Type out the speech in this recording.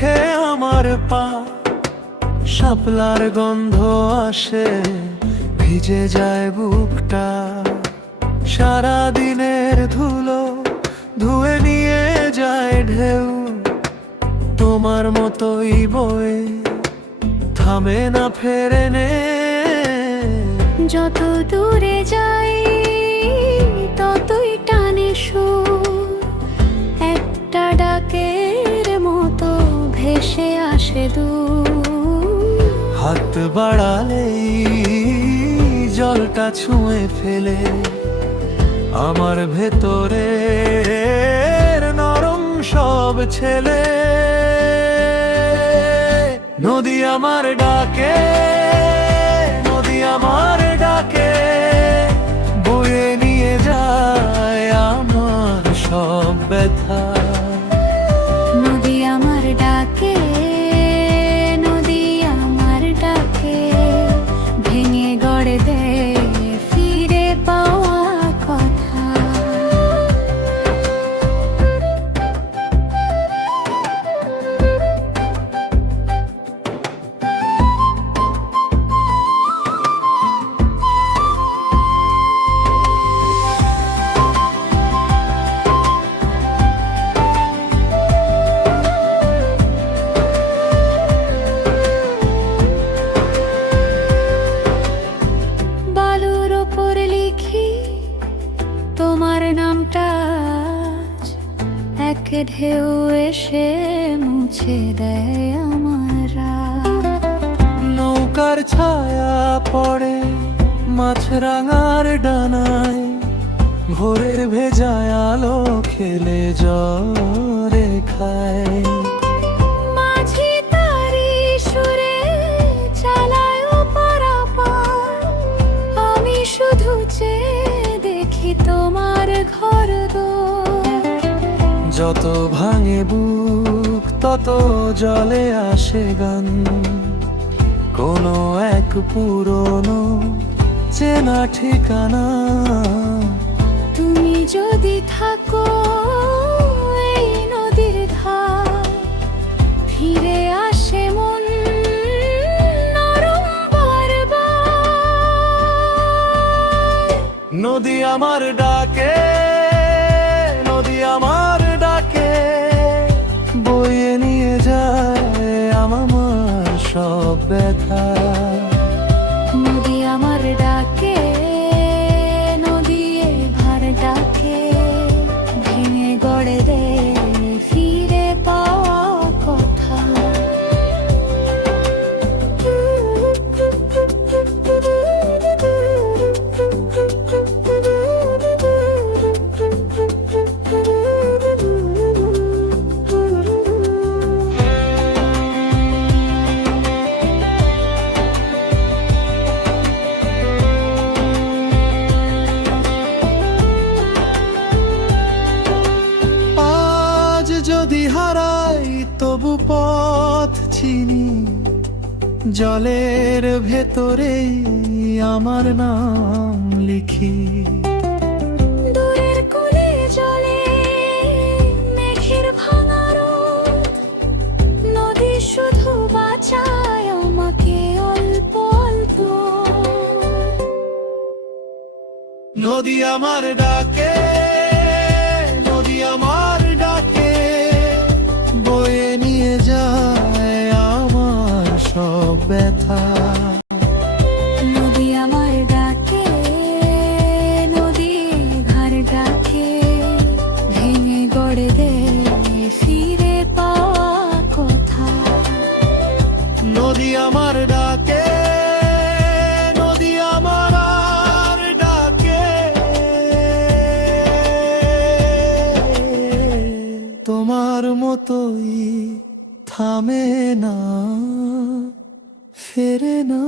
রাখে আমার পা, শাপলার গন্ধ আসে, ভিজে যায় বুকটা। সারা দিনের ধুলো ধুয়ে নিয়ে যায় ঢেউ, তোমার মতোই বয়ে থামে না ফেরে নে। যত দূরে যাই ততই টানে সুর, একটা ডাকের মতো ভেসে আসে দূর। হাত বাড়ালেই জলটা ছুঁয়ে ফেলে আমার ভেতরের নরম সব ছেলে। নদী আমার ডাকে, নদী আমার ডাকে, বয়ে নিয়ে যায় আমার সব ব্যথা। নদী আমার ডাকে, নদী আমার ডাকে, ভেঙে গড়ে দেয় ফিরে পাওয়া কথা। বালুর ওপর লিখি তোমার নামটা আজ, এক ঢেউ এসে মুছে দেয় আমার রাত। নৌকার ছায়া পড়ে মাছরাঙার ডানায়, ভোরের ভেজায় আলো খেলে জ্বরে খায়। মাঝি তারি সুরে চালায় পারাপার, আমি শুধু চেয়ে দেখি তোমার ঘর দোর। যত ভাঙে বুক তত জলে আসে গান, কোনো এক পুরনো চেনা ঠিকানা। তুমি যদি থাকো এই নদীর ধার, ফিরে আসে মন নরম বারবার। নদী আমার ডাকে, নদী আমার ডাকে, বয়ে নিয়ে যায় আমার সব ব্যথা। নদী আমার ডাকে, নদী ভার ডাকে, ভেঙে গড়ে দে ফিরে পাওয়া কথা। আজ যদি হারাই তবু পথ চিনি, জলের ভেতরেই আমার নাম লিখি। দূরের কোলে জলে মেঘের ভাঙা রোদ, নদী শুধু বাঁচায় আমাকে অল্প অল্প। নদী আমার ডাকে, নদী আমার ডাকে, বয়ে নিয়ে যায় আমার সব ব্যথা। নদী আমার ডাকে, নদী ঘর ডাকে, ভেঙে গড়ে দে ফিরে পাওয়া কথা। নদী আমার ডাকে, নদী আমার আর ডাকে, তোমার মতোই থামে না, ফেরে না।